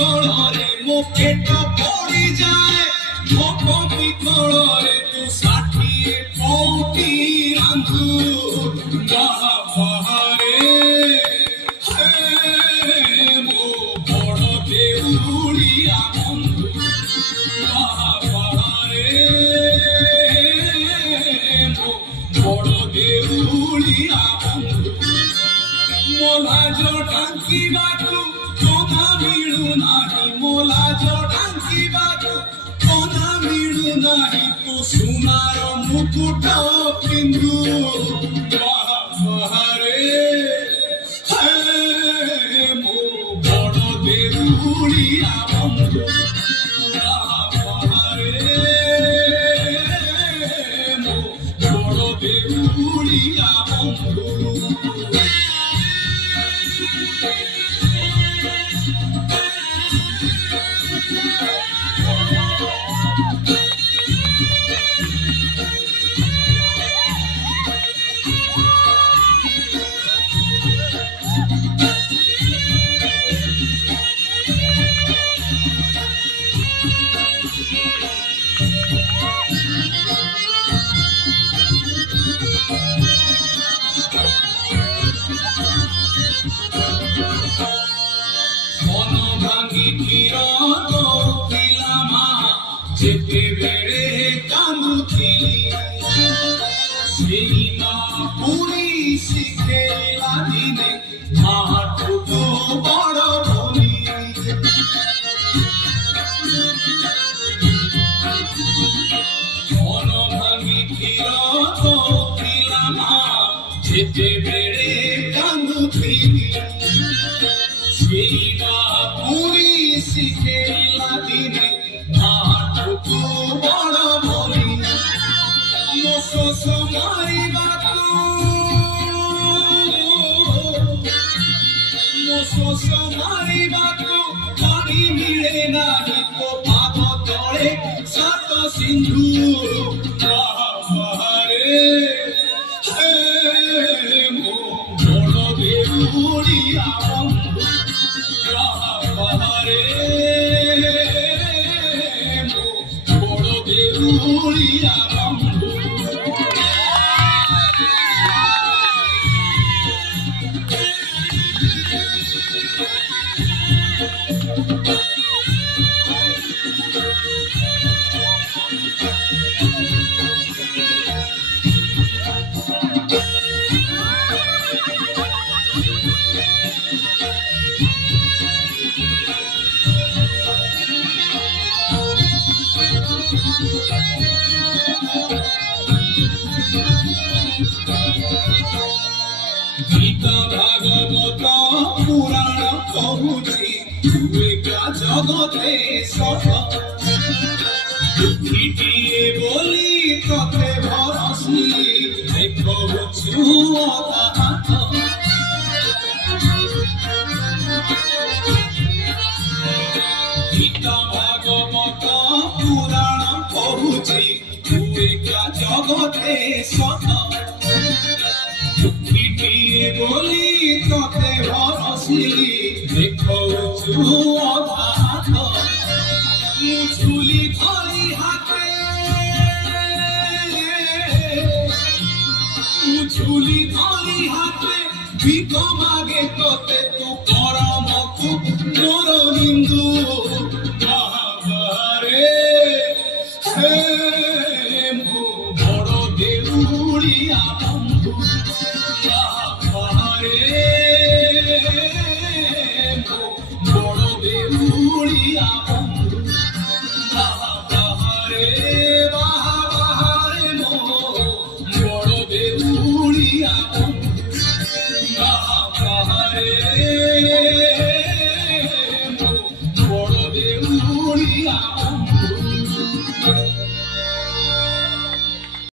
पितଳରେ ମୋ ପେଟ ପୋଡ଼ି ଯାଏ ଭୋକ ପିତଳରେ ତୁ 60 ପଉଟି ରାନ୍ଧୁ ବାହା ବାହାରେ ହେ ମୋ ବଡ଼ ଦେଉଳିଆ ବନ୍ଧୁ ବାହା ବାହାରେ ମୋ ବଡ଼ ଦେଉଳିଆ ବନ୍ଧୁ ମୋ ଲାଜ ଢାଙ୍କିବାକୁ କୋନା ମିଳୁନାହିଁ ମୋ ଲାଜ ଢାଙ୍କିବାକୁ କୋନା ମିଳୁନାହିଁ ତୁ ସୁନାର ମୁକୁଟ ପିନ୍ଧୁ ବାହା ବାହାରେ ହେ ମୋ ବଡ଼ ଦେଉଳିଆ ବନ୍ଧୁ ବାହା ବାହାରେ ମୋ ବଡ଼ ଦେଉଳିଆ ବନ୍ଧୁ ଯେତେବେଳେ କାନ୍ଦୁଥିଲି ସେଇ ମା ପୁଣି ଶିଖେଇଲା ଦିନେ ମାଠୁ ତୁ ବଡ଼ ବୋଲି ମନ ଭାଙ୍ଗି କ୍ଷୀର ଦଉଥିଲା ମା ଯେତେବେଳେ କାନ୍ଦୁଥିଲି ସେଇ ମା ପୁଣି ଶିଖେଇଲା ଦିନେ ତୁ ବଡ଼ ବୋଲି ମୋ ଶୋଷ ମାରିବାକୁ ପାଣି ମିଳେ ନାହିଁ ତୋ ପାଦ ତଳେ 7 ସିନ୍ଧୁ ବାହା ବାହାରେ ହେ ମୋ ବଡ଼ ଦେଉଳିଆ ବନ୍ଧୁ ବାହା ବାହାରେ দেউলিয়া বন্ধু गीता भागवत पुराण कहूची एका जगते सत दुखीटिए बोली तते भरसी देखुछु अधात गीता भागवत पुराण कहूची एका जगते सत बोली तते भरसी देखुछु अधात झुली धरी हाथे ভিক মাগে তোতে তু পরমকু মোর নিন্দু বাহারে হে মো বড় দেউড়িয়া বন্ধু বাহারে মো বড় দেউড়িয়া বন্ধু বাহারে বাহারে মো বড় দেউড়িয়া বন্ধু বাহারে